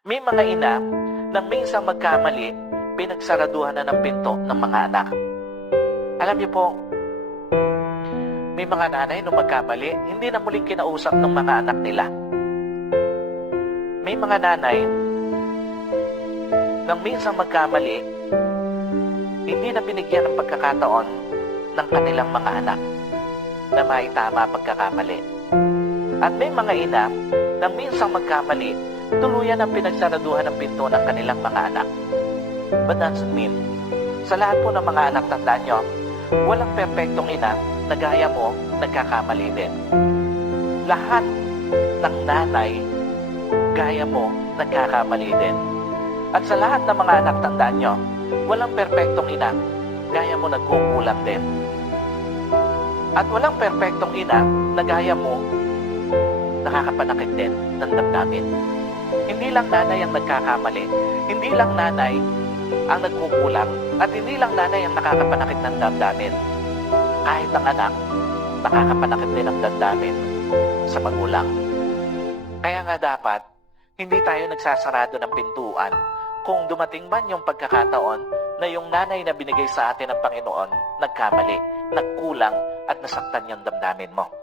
May mga ina nang minsan magkamali, pinagsaraduhan na ng pinto ng mga anak. Alam niyo po, may mga nanay nung magkamali, hindi na muling kinausap ng mga anak nila. May mga nanay nang minsan magkamali, hindi na binigyan ng pagkakataon ng kanilang mga anak na maitama pagkakamali. At may mga ina nang minsan magkamali, tuluyan ang pinagsaraduhan ng pinto ng kanilang mga anak. But that's mean, sa lahat po ng mga anak, tandaan nyo, walang perpektong ina na gaya mo nagkakamali din. Lahat ng nanay, gaya mo nagkakamali din. At sa lahat ng mga anak, tandaan nyo, walang perpektong ina, gaya mo nagkukulang din. At walang perpektong ina na gaya mo nakakapanakit din ng damdamin. Hindi lang nanay ang nagkakamali, hindi lang nanay ang nagkukulang, at hindi lang nanay ang nakakapanakit ng damdamin. Kahit ang anak, nakakapanakit din ng damdamin sa magulang. Kaya nga dapat, hindi tayo nagsasarado ng pintuan kung dumating man yung pagkakataon na yung nanay na binigay sa atin ng Panginoon nagkamali, nagkulang at nasaktan yung damdamin mo.